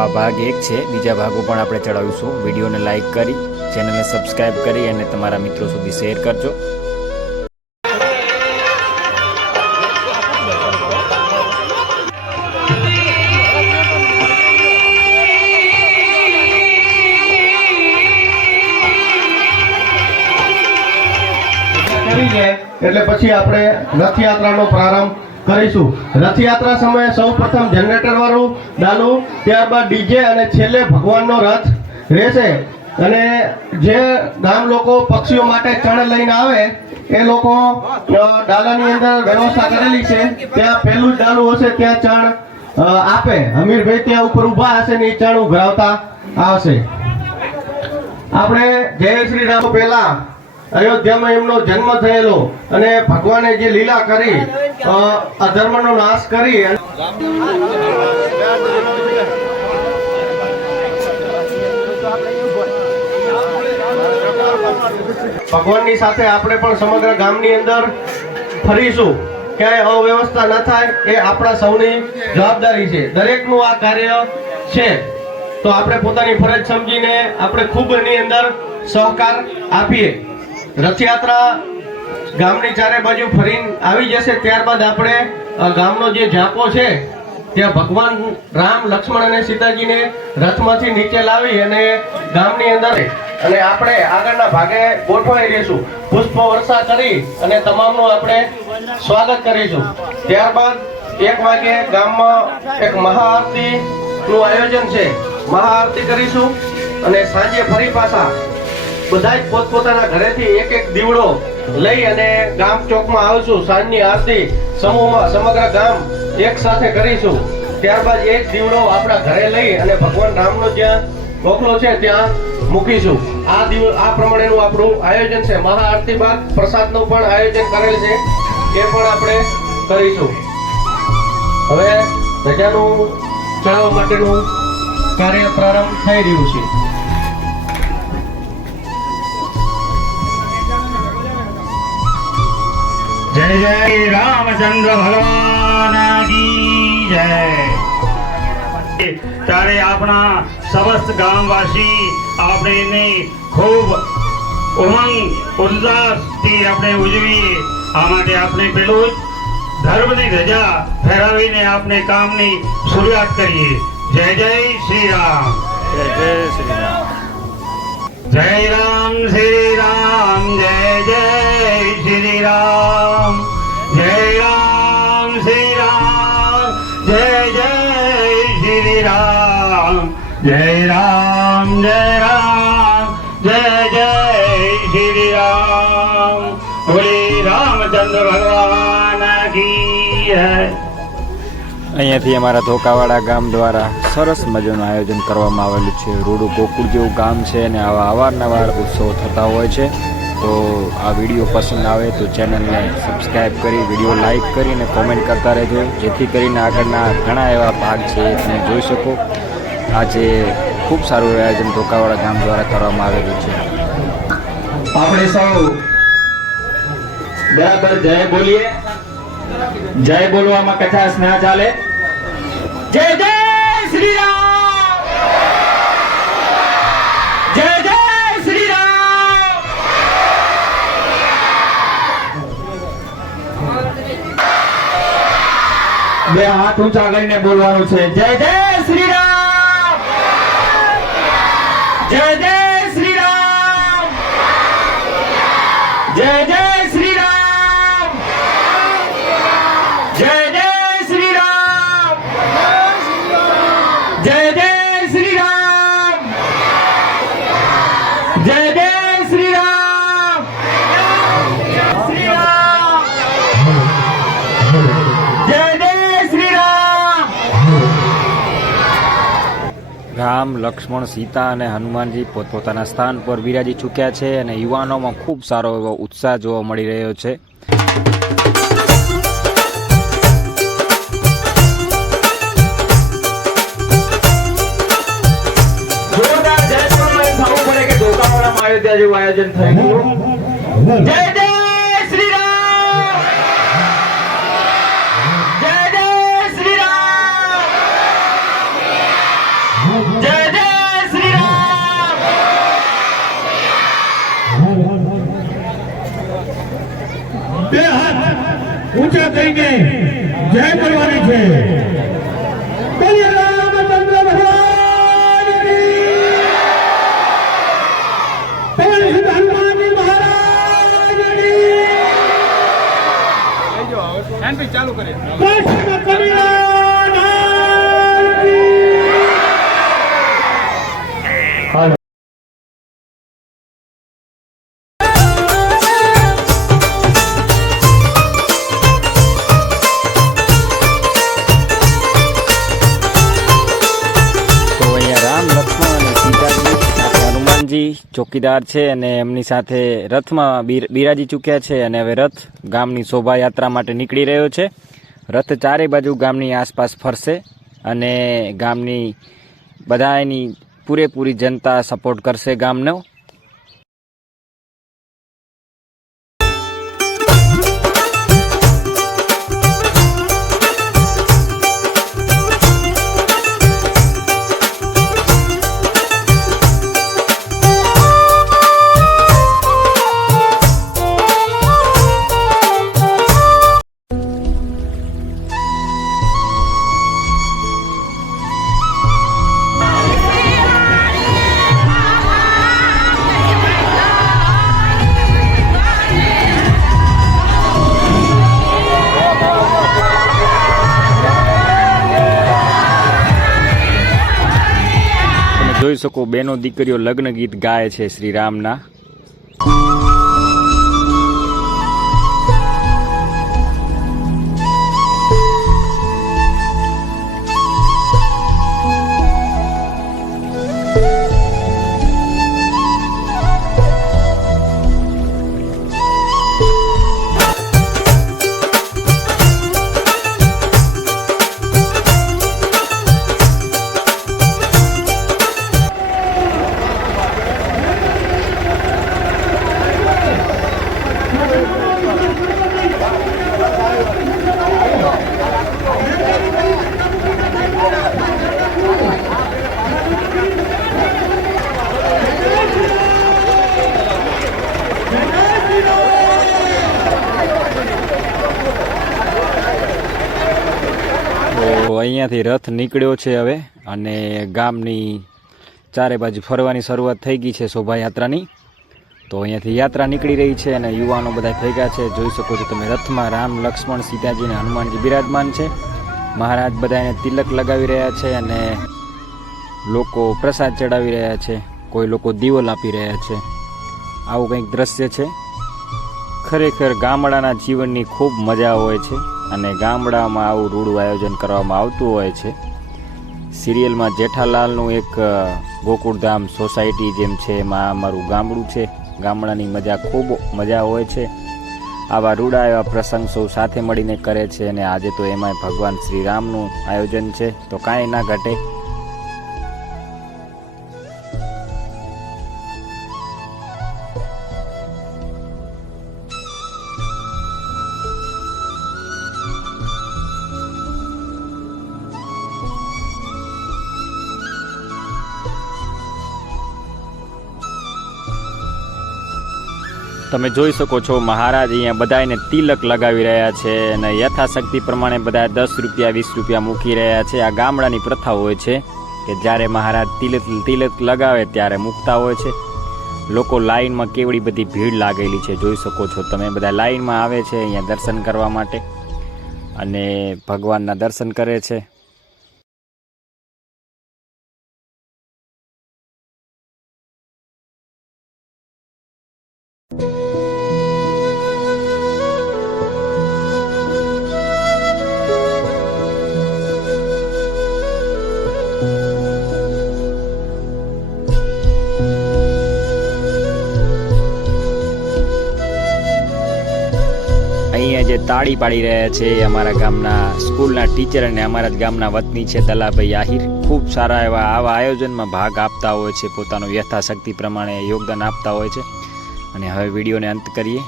આ ભાગ 1 છે। બીજા ભાગો પણ આપણે ચડાવીશું। વિડીયોને લાઈક કરી, ચેનલને સબસ્ક્રાઇબ કરી અને તમારા મિત્રો સુધી શેર કરજો। એટલે પછી આપણે રથયાત્રાનો પ્રારંભ કરીશું। રથયાત્રા સમયે સૌપ્રથમ જનરેટર વાળું ડાલું, ત્યારબાદ ડીજે અને છેલ્લે ભગવાનનો રથ રહેશે। અને જે ગામ લોકો પક્ષીઓ માટે ચણ લઈને આવે એ લોકો ડાલાની અંદર વ્યવસ્થા કરેલી છે। ત્યાં પહેલું જ ડાલું હશે ત્યાં ચણ આપે। હમીરભાઈ ત્યાં ઉપર ઊભા હશે ને એ ચણ ઉઘરાવતા આવશે। આપણે જય શ્રી રામ પહેલા અયોધ્યામાં એમનો જન્મ થયેલો અને ભગવાને જે લીલા કરી અધર્મનો નાશ કરી ભગવાનની સાથે આપણે પણ સમગ્ર ગામની અંદર ફરીશું। ક્યાંય અવ્યવસ્થા ન થાય એ આપણા સૌની જવાબદારી છે। દરેકનું આ કાર્ય છે તો આપણે પોતાની ફરજ સમજીને આપણે ખૂબ એની અંદર સહકાર આપીએ। રથયાત્રા ગામની ચારે બાજુ ફરીને આવી જશે, ત્યારબાદ આપણે ગામનો જે ઝાંપો છે ત્યાં ભગવાન રામ, લક્ષ્મણ અને સીતાજીને રથમાંથી નીચે લાવી અને ગામની અંદર અને આપણે આગળના ભાગે ગોઠવાઈ રહીશું। પુષ્પ વર્ષા કરી અને તમામનું આપણે સ્વાગત કરીશું। ત્યારબાદ 1 વાગે ગામમાં એક મહાઆરતીનું આયોજન છે। મહાઆરતી કરીશું અને સાંજે ફરી પાછા બધા જ પોતપોતાના ઘરેથી એક દીવડો લઈ અને ગામ ચોકમાં આવશું। સાંજની આરતી સમૂહમાં સમગ્ર ગામ એક સાથે કરીશું। ત્યારબાદ એક દીવડો આપણા ઘરે લઈ અને ભગવાન રામનો જ્યાં ગોખલો છે ત્યાં મૂકીશું। આ પ્રમાણેનું આપણું આયોજન છે। મહાઆરતી બાદ પ્રસાદનું પણ આયોજન કરેલ છે, એ પણ આપણે કરીશું। હવે ધજાનું ચડાવવા માટેનું કાર્ય પ્રારંભ થઈ રહ્યું છે। जय जय रामचंद्र भगवान की जय। तारे अपना समस्त गामवासी अपने खूब उमंग उल्लास थी अपने उजवीए। आ माटे अपने पेલું ધર્મની ધજા ફેરવીને આપણે કામની શરૂઆત કરીએ। જય જય શ્રી રામ। જય જય શ્રી રામ। जय राम श्री राम, जय जय श्री राम। जय राम श्री राम, जय जय श्री राम। जय राम जय राम, जय जय श्री राम। बोले रामचंद्र भगवान की जय। અહીંયાથી અમારા ધોકાવાડા ગામ દ્વારા સરસ મજાનું આયોજન કરવામાં આવેલું છે। રૂડું ગોકુળ જેવું ગામ છે અને આવા અવારનવાર ઉત્સવો થતા હોય છે। તો આ વિડીયો પસંદ આવે તો ચેનલને સબસ્ક્રાઈબ કરી, વિડીયો લાઈક કરી અને કોમેન્ટ કરતા રહેજો, જેથી કરીને આગળના ઘણા એવા ભાગ છે એ તમે જોઈ શકો। આજે ખૂબ સારું આયોજન ધોકાવાડા ગામ દ્વારા કરવામાં આવેલું છે। આપણે સૌ બરાબર જય બોલીએ। જય બોલવામાં કચાશ ના ચાલે। જય જય શ્રી રામ, જય જય શ્રી રામ। બે હાથ ઊંચા કરીને બોલવાનું છે। જય જય શ્રી રામ, જય જય શ્રી રામ, જય જય શ્રી રામ, જય જય શ્રી રામ, જય જય શ્રી રામ, જય જય શ્રી રામ, શ્રી રામ, જય જય શ્રી રામ। રામ, લક્ષ્મણ, સીતા અને હનુમાનજી પોતપોતાના સ્થાન પર બિરાજી ચૂક્યા છે અને યુવાનોમાં ખૂબ સારો એવો ઉત્સાહ જોવા મળી રહ્યો છે। જોરદાર જય શ્રી રામ થવું પડે કે ધોકાવાડામાં અયોધ્યા જેવું આયોજન થયું। જય જય શ્રી રામ, જય જય શ્રી રામ, જય જય શ્રી રામ. બે હાથ ઊંચા કરીને જય બોલવાની છે. બોલીએ રામચંદ્ર ભગવાનની. પવન સુત હનુમાનજી મહારાજની. કૃષ્ણ કવિરાજ નાથની. તો અહીંયા રામ લક્ષ્મણ અને સીતાજી સાથે હનુમાનજી ચોકીદાર છે અને એમની સાથે રથમાં બિરાજી ચૂક્યા છે અને હવે રથ ગામની શોભાયાત્રા માટે નીકળી રહ્યો છે. રથ ચારે બાજુ ગામની આસપાસ ફરશે અને ગામની બધાની પૂરેપૂરી જનતા સપોર્ટ કરશે ગામનો. જોઈ શકો બેનો દીકરીઓ લગ્ન ગીત ગાય છે શ્રી રામના. તો અહીંયાથી રથ નીકળ્યો છે હવે અને ગામની ચારે બાજુ ફરવાની શરૂઆત થઈ ગઈ છે શોભાયાત્રાની. તો અહીંયાથી યાત્રા નીકળી રહી છે અને યુવાનો બધા ભેગા છે. જોઈ શકો છો તમે રથમાં રામ લક્ષ્મણ સીતાજી અને હનુમાનજી બિરાજમાન છે. મહારાજ બધાને તિલક લગાવી રહ્યા છે અને લોકો પ્રસાદ ચડાવી રહ્યા છે. કોઈ લોકો દીવલ આપી રહ્યા છે. આવું કંઈક દ્રશ્ય છે. ખરેખર ગામડાના જીવનની ખૂબ મજા હોય છે અને ગામડામાં આવું રૂડું આયોજન કરવામાં આવતું હોય છે. સિરિયલમાં જેઠાલાલનું એક ગોકુળધામ સોસાયટી જેમ છે એમાં અમારું ગામડું છે. ગામડાની મજા ખૂબ મજા હોય છે. આવા રૂડા એવા પ્રસંગ સૌ સાથે મળીને કરે છે અને આજે તો એમાંય ભગવાન શ્રી રામનું આયોજન છે તો કાંઈ ના ઘટે. તમે જોઈ શકો છો મહારાજ અહીંયા બધાને તિલક લગાવી રહ્યા છે અને યથાશક્તિ પ્રમાણે બધા 10 રૂપિયા 20 રૂપિયા મૂકી રહ્યા છે. આ ગામડાની પ્રથા હોય છે કે જ્યારે મહારાજ તિલક લગાવે ત્યારે મૂકતા હોય છે. લોકો લાઈનમાં કેવડી બધી ભીડ લાગેલી છે જોઈ શકો છો તમે. બધા લાઈનમાં આવે છે અહીંયા દર્શન કરવા માટે અને ભગવાનના દર્શન કરે છે. અહીંયા જે તાળી પાડી રહ્યા છે એ અમારા ગામના સ્કૂલના ટીચર અને અમારા જ ગામના વતની છે દલાભાઈ આહિર. ખૂબ સારા એવા આવા આયોજનમાં ભાગ આપતા હોય છે, પોતાનું યથાશક્તિ પ્રમાણે યોગદાન આપતા હોય છે. અને હવે વિડીયોને અંત કરીએ.